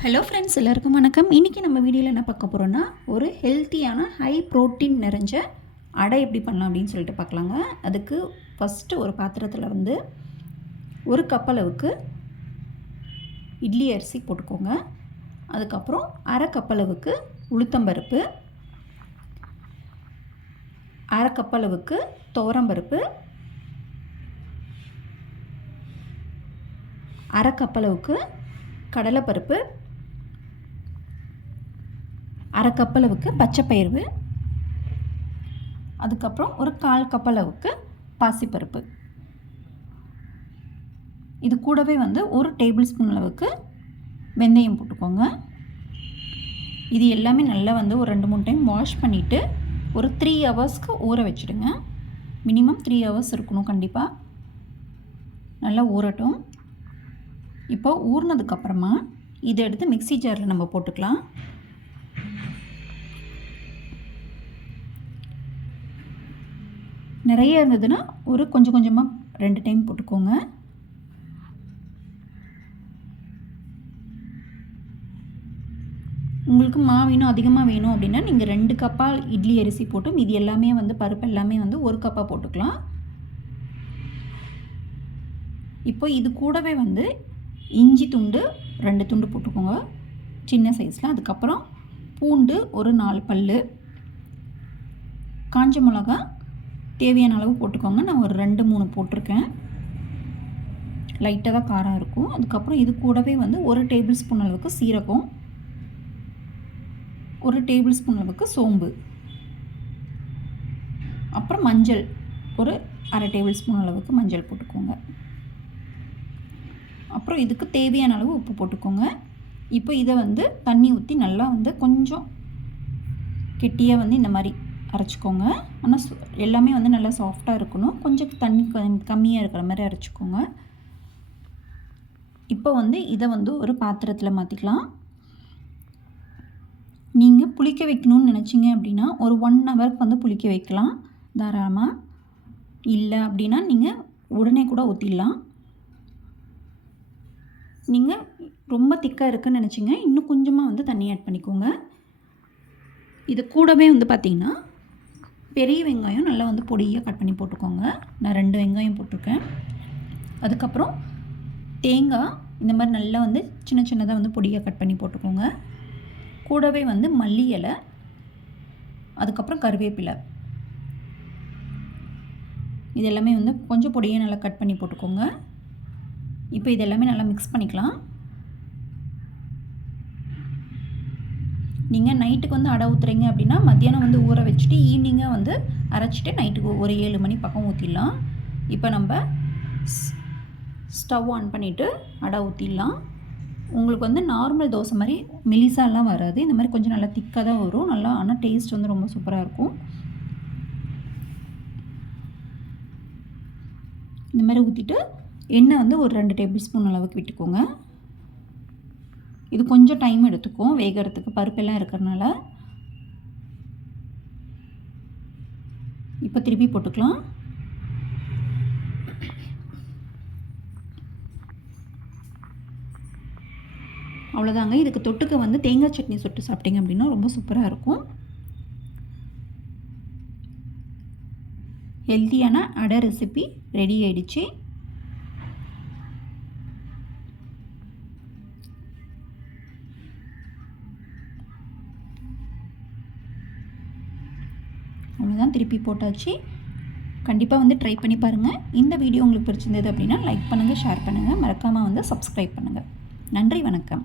Hello friends, எல்லாருக்கும் வணக்கம். இன்றைக்கி நம்ம வீடியோவில் என்ன பார்க்க போகிறோன்னா, ஒரு ஹெல்த்தியான ஹை ப்ரோட்டீன் நிறைஞ்ச அடை எப்படி பண்ணலாம் அப்படின்னு சொல்லிட்டு பார்க்கலாங்க. அதுக்கு ஃபஸ்ட்டு ஒரு பாத்திரத்தில் வந்து ஒரு கப் அளவுக்கு இட்லி அரிசி போட்டுக்கோங்க. அதுக்கப்புறம் அரை கப் அளவுக்கு உளுத்தம்பருப்பு, அரை கப் அளவுக்கு துவரம்பருப்பு, அரை கப் அளவுக்கு கடலைப்பருப்பு, அரை கப் அளவுக்கு பச்சைப்பயிறு, அதுக்கப்புறம் ஒரு 1/4 கப் அளவுக்கு பாசிப்பருப்பு. இது கூடவே வந்து ஒரு டேபிள் ஸ்பூன் அளவுக்கு வெந்தயம் போட்டுக்கோங்க. இது எல்லாமே நல்லா வந்து ஒரு 2-3 டைம் வாஷ் பண்ணிவிட்டு ஒரு 3 ஹவர்ஸ்க்கு ஊற வச்சுடுங்க. மினிமம் 3 ஹவர்ஸ் இருக்கணும். கண்டிப்பாக நல்லா ஊறட்டும். இப்போ ஊறினதுக்கப்புறமா இதை எடுத்து மிக்ஸி ஜாரில் நம்ம போட்டுக்கலாம். நிறைய இருந்ததுன்னா ஒரு கொஞ்சம் கொஞ்சமாக 2 டைம் போட்டுக்கோங்க. உங்களுக்கு மாவு இன்னும் அதிகமாக வேணும் அப்படின்னா நீங்கள் 2 கப்பாக இட்லி அரிசி போட்டு மீதி எல்லாமே வந்து பருப்பு எல்லாமே வந்து 1 கப்பாக போட்டுக்கலாம். இப்போ இது கூடவே வந்து இஞ்சி துண்டு 2 துண்டு போட்டுக்கோங்க, சின்ன சைஸில். அதுக்கப்புறம் பூண்டு ஒரு 4 பல், காஞ்ச மிளகா தேவையான அளவு போட்டுக்கோங்க. நான் ஒரு 2-3 போட்டிருக்கேன். லைட்டாக தான் காரம் இருக்கும். அதுக்கப்புறம் இது கூடவே வந்து ஒரு டேபிள் ஸ்பூன் அளவுக்கு சீரகம், ஒரு டேபிள் ஸ்பூன் அளவுக்கு சோம்பு, அப்புறம் மஞ்சள் ஒரு அரை டேபிள் ஸ்பூன் அளவுக்கு மஞ்சள் போட்டுக்கோங்க. அப்புறம் இதுக்கு தேவையான அளவு உப்பு போட்டுக்கோங்க. இப்போ இதை வந்து தண்ணி ஊற்றி நல்லா வந்து கொஞ்சம் கெட்டியாக வந்து இந்த மாதிரி அரைச்சிக்கோங்க. ஆனால் எல்லாமே வந்து நல்லா சாஃப்டாக இருக்கணும். கொஞ்சம் தண்ணி கம்மியாக இருக்கிற மாதிரி அரைச்சிக்கோங்க. இப்போ வந்து இதை வந்து ஒரு பாத்திரத்தில் மாற்றிக்கலாம். நீங்கள் புளிக்க வைக்கணும்னு நினச்சிங்க அப்படின்னா ஒரு 1 ஹவருக்கு வந்து புளிக்க வைக்கலாம் தாராளமாக. இல்லை அப்படின்னா நீங்கள் உடனே கூட ஊற்றிடலாம். நீங்கள் ரொம்ப திக்காக இருக்குன்னு நினச்சிங்க இன்னும் கொஞ்சமாக வந்து தண்ணி ஆட் பண்ணிக்கோங்க. இது கூடவே வந்து பார்த்திங்கன்னா பெரிய வெங்காயம் நல்லா வந்து பொடியாக கட் பண்ணி போட்டுக்கோங்க. நான் 2 வெங்காயம் போட்டிருக்கேன். அதுக்கப்புறம் தேங்காய் இந்த மாதிரி நல்லா வந்து சின்ன சின்னதாக வந்து பொடியாக கட் பண்ணி போட்டுக்கோங்க. கூடவே வந்து மல்லி இலை, அதுக்கப்புறம் கருவேப்பிலை, இது எல்லாமே வந்து கொஞ்சம் பொடியாக நல்லா கட் பண்ணி போட்டுக்கோங்க. இப்போ இது எல்லாமே நல்லா மிக்ஸ் பண்ணிக்கலாம். நீங்கள் நைட்டுக்கு வந்து அடை ஊற்றுறீங்க அப்படின்னா மத்தியானம் வந்து ஊற வச்சுட்டு ஈவினிங்காக வந்து அரைச்சிட்டு நைட்டுக்கு ஒரு 7 மணி பக்கம் ஊற்றிடலாம். இப்போ நம்ம ஸ்டவ் ஆன் பண்ணிவிட்டு அடை ஊற்றிடலாம். உங்களுக்கு வந்து நார்மல் தோசை மாதிரி மெலிசாலாம் வராது. இந்த மாதிரி கொஞ்சம் நல்லா திக்காக தான் வரும். நல்லா ஆனால் டேஸ்ட் வந்து ரொம்ப சூப்பராக இருக்கும். இந்த மாதிரி ஊற்றிட்டு எண்ணெய் வந்து ஒரு 2 டேபிள் ஸ்பூன் அளவுக்கு விட்டுக்கோங்க. இது கொஞ்சம் டைம் எடுத்துக்கும் வேகிறதுக்கு, பருப்பெல்லாம் இருக்கிறனால. இப்போ திருப்பி போட்டுக்கலாம். அவ்வளோதாங்க. இதுக்கு தொட்டுக்க வந்து தேங்காய் சட்னி சுட்டு சாப்பிட்டீங்க அப்படின்னா ரொம்ப சூப்பராக இருக்கும். ஹெல்த்தியான அடை ரெசிபி ரெடி ஆயிடுச்சு. அவ்வளோதான், திருப்பி போட்டாச்சு. கண்டிப்பாக வந்து ட்ரை பண்ணி பாருங்கள். இந்த வீடியோ உங்களுக்கு பிடிச்சிருந்தது அப்படின்னா லைக் பண்ணுங்கள், ஷேர் பண்ணுங்கள், மறக்காமல் வந்து சப்ஸ்கிரைப் பண்ணுங்கள். நன்றி, வணக்கம்.